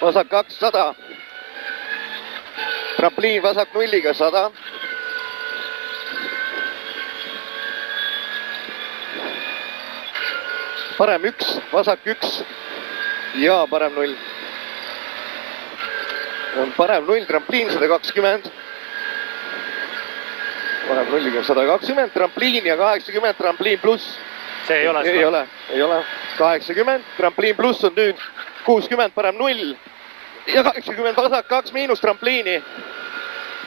vasak 2, 100. Trampliin vasak nulliga 100. Parem 1, vasak 1 ja parem 0. On parem 0, trampliin 120. Parem nulliga 120, trampliin ja 80, trampliin pluss. See ei ole seda. Ei ole. 80, trampliin pluss on nüüd 60, parem 0. Ja 80, vasak 2 miinus trampliini.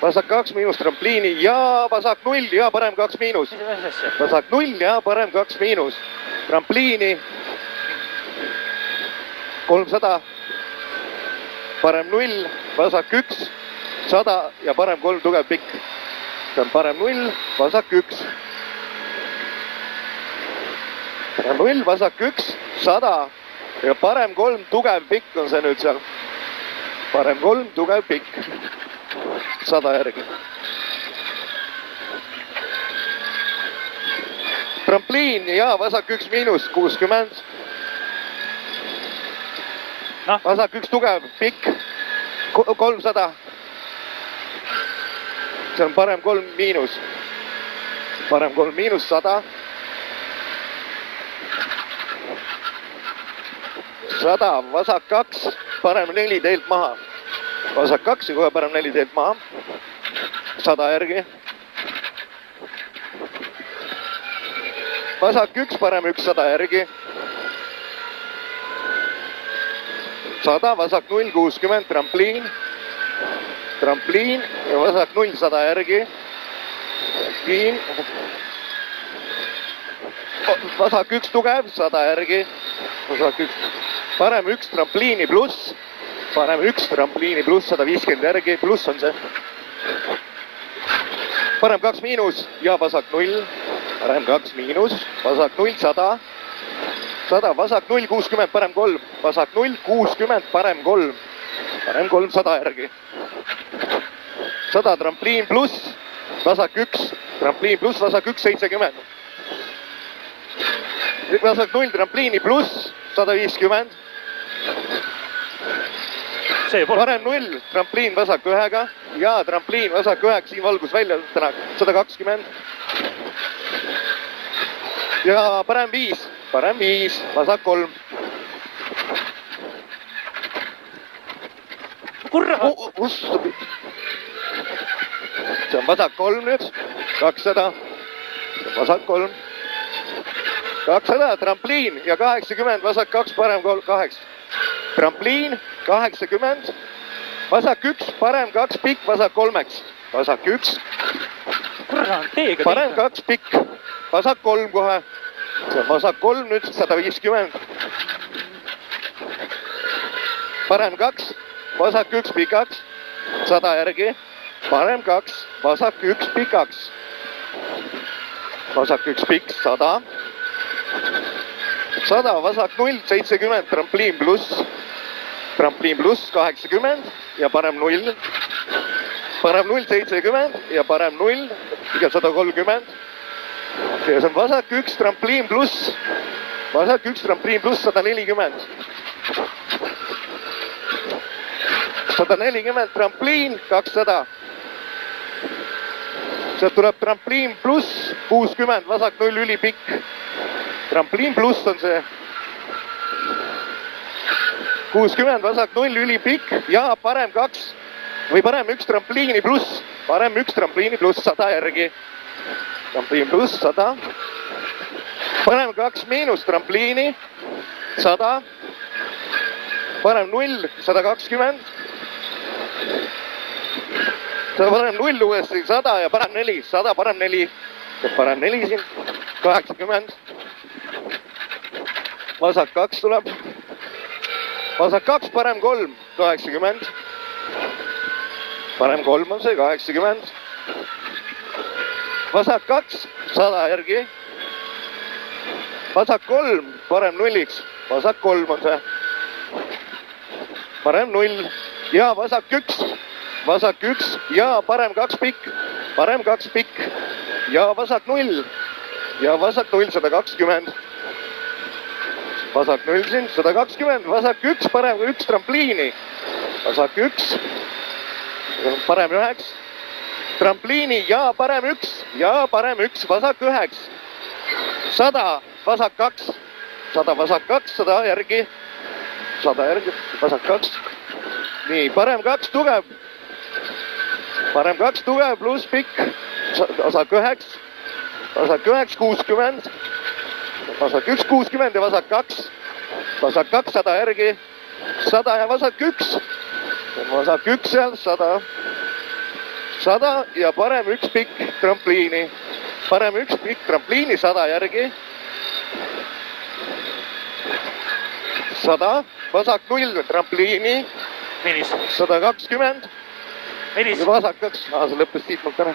Vasak 2 miinus trampliini ja vasak 0 ja parem 2 miinus. Vasak 0 ja parem 2 miinus. Trampliini 300, parem 0, vasak 1, 100 ja parem 3 tugev pikk. See on parem 0, vasak 1. Parem 0, vasak 1, 100 ja parem 3 tugev pikk on see nüüd seal. Parem 3 tugev pikk. 100 järgi. Trampliin ja vasak 1 miinus 60. No. Vasak 1 tugev pikk 300. See on parem 3 miinus. Parem 3 miinus 100. 100, vasak 2, parem 4 teilt maha. Vasak 2 ja kohe parem 4 teilt maha. 100 järgi. Vasak 1, parem 1, 100 järgi. 100, vasak 0, 60, trampliin. Trampliin ja vasak 0, 100 järgi. Trampliin. Vasak 1 tugev, 100 järgi. Vasak 1. Parem 1 trampliini pluss. Parem 1 trampliini pluss 150 järgi. Pluss on see. Parem 2 miinus ja vasak 0. Parem 2 miinus. Vasak 0, 100. 100, vasak 0, 60, parem 3. Vasak 0, 60, parem 3. Parem 3, 100 järgi. 100 trampliin pluss. Vasak 1. Trampliin pluss, vasak 1, 70. Vasak 0 trampliini pluss 150. Parem 0, trampliin vasak 1-ga ja trampliin vasak 1, siin valgus välja täna 120. Ja parem 5, vasak 3. Kurra! See on vasak 3 nüüd, 200. Vasak 3. 200, trampliin ja 80, vasak 2, parem 8. Trampliin, 80, vasak 1, parem 2, pikk, vasak 3-ks. Vasak 1, parem 2, pikk, vasak 3 kohe. See on vasak 3 nüüd, 150. Parem 2, vasak 1, pikaks, 100 järgi. Parem 2, vasak 1, pikaks. Vasak 1, pikk, 100. 100, vasak 0, 70, trampliin pluss. Trampliin pluss 80 ja parem 0. Parem 0, 70 ja parem 0, iga 130. See on vasak 1, trampliin pluss. Vasak 1, trampliin pluss 140. 140, trampliin 200. Sealt tuleb trampliin pluss 60, vasak 0, ülipikk. Trampliin pluss on see. 60, vasak 0, ülipikk ja parem 2 või parem 1 trampliini pluss. Parem 1 trampliini pluss 100 järgi. Trampliin pluss 100. Parem 2 miinus trampliini 100. Parem 0, 120. Parem 0 uuesti 100 ja parem 4. 100, parem 4. Parem 4 siin. 80. Vasak 2 tuleb. Vasak 2, parem 3. 80. Parem 3 on see, 80. Vasak 2, 100 järgi. Vasak 3, parem 0-iks. Vasak 3 on see. Parem 0 ja vasak 1. Vasak 1 ja parem 2 pikk. Parem 2 pikk ja vasak 0. Ja vasak 0, 120. Vasak 0 siin, 120. Vasak 1, parem 1 trampliini. vasak 1, parem 9, trampliini ja parem 1 ja parem 1, vasak 9, 100, vasak 2, 100, vasak 2, 100 järgi, 100 järgi, vasak 2, nii, parem 2 tugev, parem 2 tugev pluss pikk, vasak 9, 60, vasak 1, 60 ja vasak 2, 100 järgi, 100 ja vasak 1 seal, 100, 100 ja parem 1 pikk trampliini, parem 1 pikk trampliini, 100 järgi, 100, vasak 0 trampliini, Finiš. 120, Finiš. vasak 2, see lõppes siit mult ära.